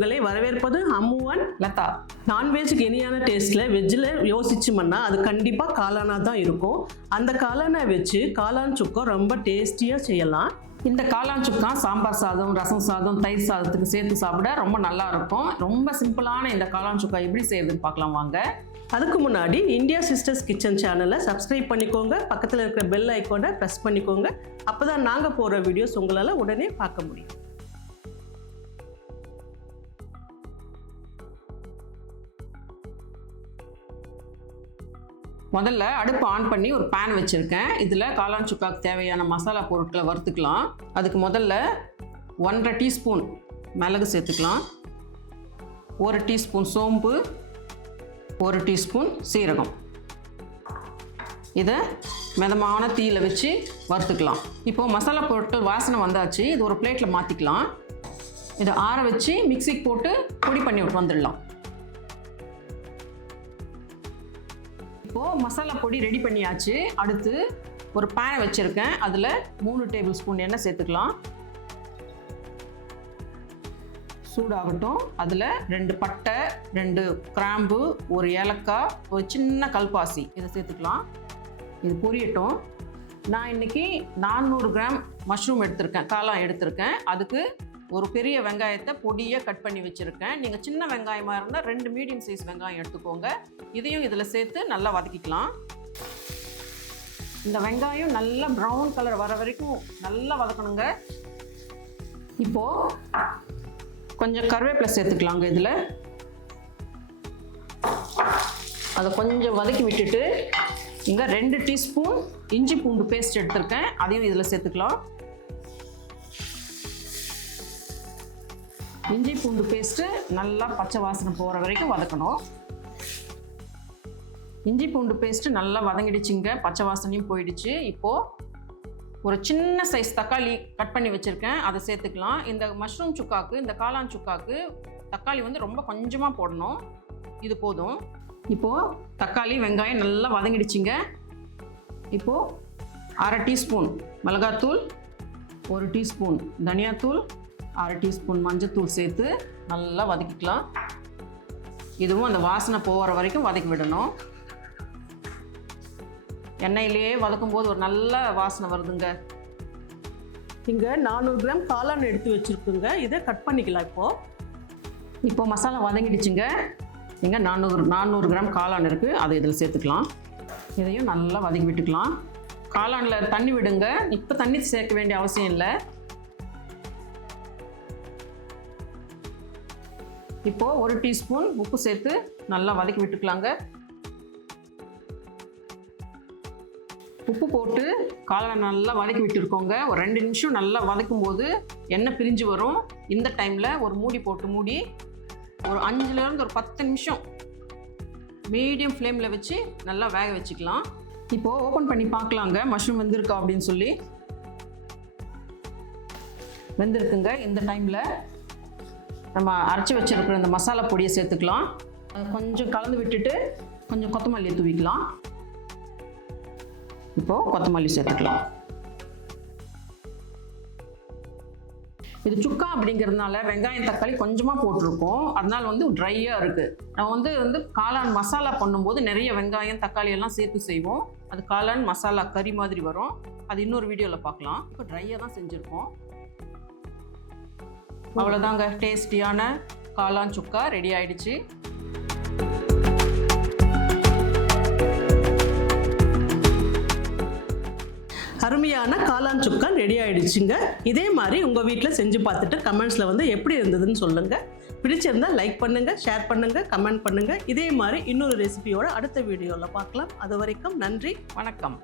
உங்களை வரவேற்பது அம்முவன் லதா. நான்வெஜ்க்கு இனியான டேஸ்ட்ல வெஜ்ஜில் யோசிச்சோம்னா அது கண்டிப்பாக காளானாக தான் இருக்கும். அந்த காளானை வச்சு காளான் சுக்கா ரொம்ப டேஸ்டியாக செய்யலாம். இந்த காளான் சுக்கா சாம்பார் சாதம், ரசம் சாதம், தயிர் சாதத்துக்கு சேர்த்து சாப்பிட ரொம்ப நல்லா இருக்கும். ரொம்ப சிம்பிளான இந்த காளான் சுக்கா எப்படி செய்யறதுன்னு பார்க்கலாம் வாங்க. அதுக்கு முன்னாடி இந்தியா சிஸ்டர்ஸ் கிச்சன் சேனலை சப்ஸ்கிரைப் பண்ணிக்கோங்க. பக்கத்தில் இருக்கிற பெல் ஐக்கானை ப்ரெஸ் பண்ணிக்கோங்க. அப்போ தான் நாங்கள் போகிற வீடியோஸ் உங்களால் உடனே பார்க்க முடியும். முதல்ல அடுப்பு ஆன் பண்ணி ஒரு பேன் வச்சுருக்கேன். இதில் காளான் சுக்காவுக்கு தேவையான மசாலா பொருட்களை வறுத்துக்கலாம். அதுக்கு முதல்ல 1.5 டீஸ்பூன் மிளகு சேர்த்துக்கலாம், 1 டீஸ்பூன் சோம்பு, 1 டீஸ்பூன் சீரகம். இதை மிதமான தீயில் வச்சு வறுத்துக்கலாம். இப்போது மசாலா பொருட்கள் வாசனை வந்தாச்சு. இது ஒரு பிளேட்டில் மாற்றிக்கலாம். இதை ஆற வச்சு மிக்சிக்கு போட்டு பொடி பண்ணி வந்துடலாம். இப்போது மசாலா பொடி ரெடி பண்ணியாச்சு. அடுத்து ஒரு பேனை வச்சுருக்கேன். அதில் 3 டேபிள் ஸ்பூன் எண்ணெய் சேர்த்துக்கலாம். சூடாகட்டும். அதில் 2 பட்டை, 2 கிராம்பு, 1 ஏலக்காய், ஒரு சின்ன கல்பாசி இதை சேர்த்துக்கலாம். இது பொரியட்டும். நான் இன்றைக்கி 400 கிராம் மஷ்ரூம் எடுத்திருக்கேன், காளான் எடுத்திருக்கேன். அதுக்கு ஒரு பெரிய வெங்காயத்தை பொடியாக கட் பண்ணி வச்சுருக்கேன். நீங்கள் சின்ன வெங்காயமாக இருந்தால் 2 மீடியம் சைஸ் வெங்காயம் எடுத்துக்கோங்க. இதையும் இதில் சேர்த்து நல்லா வதக்கிக்கலாம். இந்த வெங்காயம் நல்லா ப்ரௌன் கலர் வர வரைக்கும் நல்லா வதக்கணுங்க. இப்போது கொஞ்சம் கருவேப்பிலை சேர்த்துக்கலாங்க. இதில் அதை கொஞ்சம் வதக்கி விட்டுட்டு இங்கே 2 டீஸ்பூன் இஞ்சி பூண்டு பேஸ்ட் எடுத்திருக்கேன். அதையும் இதில் சேர்த்துக்கலாம். இஞ்சி பூண்டு பேஸ்ட்டு நல்லா பச்சை வாசனை போகிற வரைக்கும் வதக்கணும். இஞ்சி பூண்டு பேஸ்ட்டு நல்லா வதங்கிடுச்சுங்க, பச்சை வாசனையும் போயிடுச்சு. இப்போது ஒரு சின்ன சைஸ் தக்காளி கட் பண்ணி வச்சுருக்கேன், அதை சேர்த்துக்கலாம். இந்த மஷ்ரூம் சுக்காக்கு, இந்த காளான் சுக்காக்கு தக்காளி வந்து ரொம்ப கொஞ்சமாக போடணும். இது போதும். இப்போது தக்காளி வெங்காயம் நல்லா வதங்கிடுச்சுங்க. இப்போது 1/2 டீஸ்பூன் மிளகாத்தூள், 1 டீஸ்பூன் தனியாத்தூள், 1/2 டீஸ்பூன் மஞ்சத்தூள் சேர்த்து நல்லா வதக்கிக்கலாம். இதுவும் அந்த வாசனை போகிற வரைக்கும் வதக்கி விடணும். எண்ணெயிலேயே வதக்கும் போது ஒரு நல்ல வாசனை வருதுங்க. இங்கே 400 கிராம் காளான் எடுத்து வச்சுருக்குங்க. இதை கட் பண்ணிக்கலாம். இப்போ மசாலா வதங்கிடுச்சுங்க. இங்கே 400 கிராம் காளான் இருக்குது, அதை இதில் சேர்த்துக்கலாம். இதையும் நல்லா வதக்கி விட்டுக்கலாம். காளானில் தண்ணி விடுங்க. இப்போ தண்ணி சேர்க்க வேண்டிய அவசியம் இல்லை. இப்போது 1 டீஸ்பூன் உப்பு சேர்த்து நல்லா வதக்கி விட்டுக்கலாங்க. உப்பு போட்டு காளானை நல்லா வதக்கி விட்டுருக்கோங்க. ஒரு 2 நிமிஷம் நல்லா வதக்கும் போது எண்ணெய் பிரிஞ்சு வரும். இந்த டைமில் ஒரு மூடி போட்டு மூடி ஒரு 5லேருந்து ஒரு 10 நிமிஷம் மீடியம் ஃப்ளேமில் வச்சு நல்லா வேக வச்சுக்கலாம். இப்போது ஓப்பன் பண்ணி பார்க்கலாங்க மஷ்ரூம் வெந்திருக்கா அப்படின்னு சொல்லி. வெந்திருக்குங்க. இந்த டைமில் நம்ம அரைச்சி வச்சுருக்கிற இந்த மசாலா பொடியை சேர்த்துக்கலாம். கொஞ்சம் கலந்து விட்டுட்டு கொஞ்சம் கொத்தமல்லி தூவிக்கலாம். இப்போது கொத்தமல்லி சேர்த்துக்கலாம். இது சுக்கா அப்படிங்கிறதுனால வெங்காயம் தக்காளி கொஞ்சமாக போட்டிருக்கோம். அதனால் வந்து ட்ரையாக இருக்குது. நம்ம வந்து காளான் மசாலா பண்ணும்போது நிறைய வெங்காயம் தக்காளி எல்லாம் சேர்த்து செய்வோம். அது காளான் மசாலா கறி மாதிரி வரும். அது இன்னொரு வீடியோவில் பார்க்கலாம். இப்போ ட்ரையாக தான் செஞ்சுருக்கோம். அவ்வளோதாங்க, டேஸ்டியான காளான் சுக்கா ரெடி ஆயிடுச்சு. அருமையான காளான் சுக்கா ரெடி ஆயிடுச்சுங்க. இதே மாதிரி உங்கள் வீட்டில் செஞ்சு பார்த்துட்டு கமெண்ட்ஸில் வந்து எப்படி இருந்ததுன்னு சொல்லுங்கள். பிடிச்சிருந்தால் லைக் பண்ணுங்கள், ஷேர் பண்ணுங்கள், கமெண்ட் பண்ணுங்கள். இதே மாதிரி இன்னொரு ரெசிபியோட அடுத்த வீடியோவில் பார்க்கலாம். அது வரைக்கும் நன்றி, வணக்கம்.